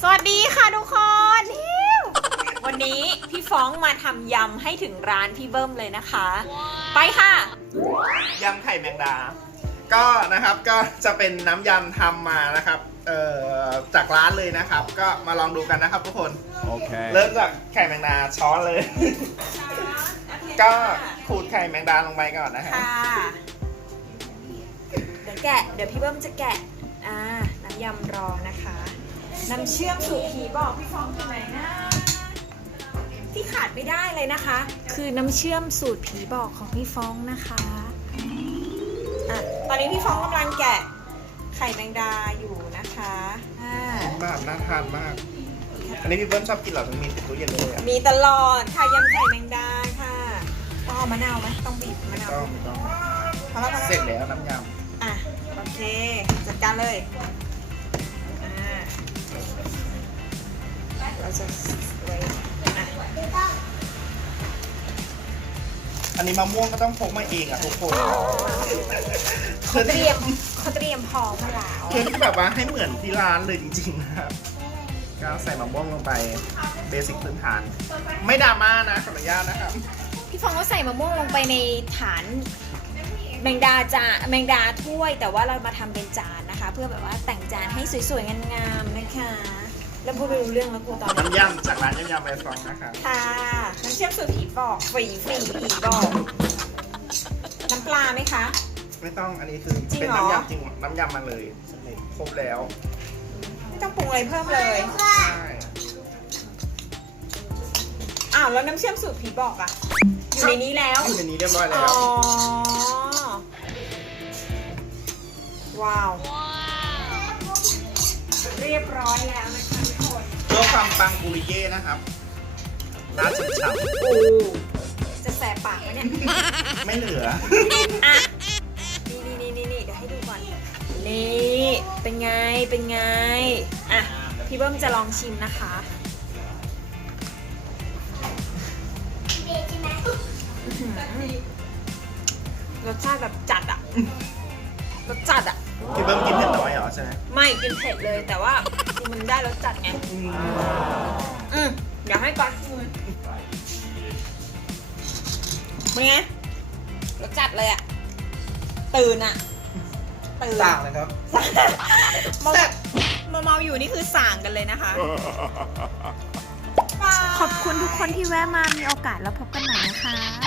สวัสดีค่ะทุกคนฮิววันนี้พี่ฟ้องมาทำยำให้ถึงร้านพี่เบิ้มเลยนะคะ ไปค่ะ ยำไข่แมงดา ก็นะครับก็จะเป็นน้ำยำทำมานะครับเอ่อจากร้านเลยนะครับ ก็มาลองดูกันนะครับทุกคน Okay. เริ่มจากไข่แมงดาช้อนเลย ก็ขูดไข่แมงดาลงไปก่อนนะฮะ ค่ะ เดี๋ยวแกะ เดี๋ยวพี่เบิ้มจะแกะ อ่า น้ำยำรอนะคะ น้ำเชื่อมสูตรผีบอกพี่ฟองอยู่ไหนนะที่ขาดไม่ได้เลยนะคะ คือน้ำเชื่อมสูตรผีบอกของพี่ฟองนะคะอะตอนนี้พี่ฟองกำลังแกะไข่แมงดาอยู่นะคะอ่าแบบน่าทานมาก อันนี้พี่เบิ้ลชอบกินเหรอถึงมีติดตู้เย็นเลยอะมีตลอดค่ะยำไข่แมงดาค่ะต้องเอามะนาวไหมต้องบีบมะนาวต้องต้องพอแล้วพอแล้วเสร็จแล้วน้ำยอะโอเคจัดการเลย จะไว้อะำอันนี้มะม่วงก็ต้องพกมาเองอะทุกคนเขาเตรียมเขาเตรียมพร้อมมาแล้วเพื่อที่แบบว่าให้เหมือนที่ร้านเลยจริงๆนะครับก็ใส่มะม่วงลงไปเบสิกพื้นฐาน ไม่ดราม่านะขออนุญาตนะครับ พี่ฟองก็ใส่มะม่วงลงไปในฐานแมงดาจานแมงดาถ้วย แต่ว่าเรามาทำเป็นจานนะคะ เพื่อแบบว่าแต่งจานให้สวยๆงามๆนะคะ แล้วพูดไม่รู้เรื่องแล้วกูตอนนี้น้ำยำจากร้านยำยำใบฟองนะครับค่ะน้ำเชื่อมสูตรผีบอกฟรีฟรีผีบอกน้ำปลาไหมคะ ไม่ต้องอันนี้คือจริงเป็นเหรอ น้ำยำจริงน้ำยำมาเลยครบแล้วไม่ต้องปรุงอะไรเพิ่มเลยใช่อ้าวแล้วน้ำเชื่อมสูตรผีบอกอะอยู่ในนี้แล้วอยู่ในนี้เรียบร้อยอ๋แล้อ วว้าว เรียบร้อยแล้วนะคะทุกคนเพื่อความปังปุริเย่นะครับร้านฉ่ำโอ้จะแสบปากไหมเนี่ย ๆไม่เหลือ อะ นี่นี่นี่นี่นี่เดี๋ยวให้ดูก่อน นี่ เป็นไง เป็นไง อะ พี่เบิ้มจะลองชิมนะคะอื้อหือรสชาติแบบจัดอะรสจัดอะ พี่เบิ้มกินเผ็ดน้อยเหรอใช่ไหมไม่กินเผ็ดเลยแต่ว่าคือ มันได้รสจัดไง อืมอืมเดี๋ยวให้ก่อนอืมเป็นไงรสจัดเลยอะตื่นอะตื่นต่างเลยครับ เมาเมาๆอยู่นี่คือสั่งกันเลยนะคะ ขอบคุณทุกคนที่แวะมามีโอกาสแล้วพบกันใหม่นะคะ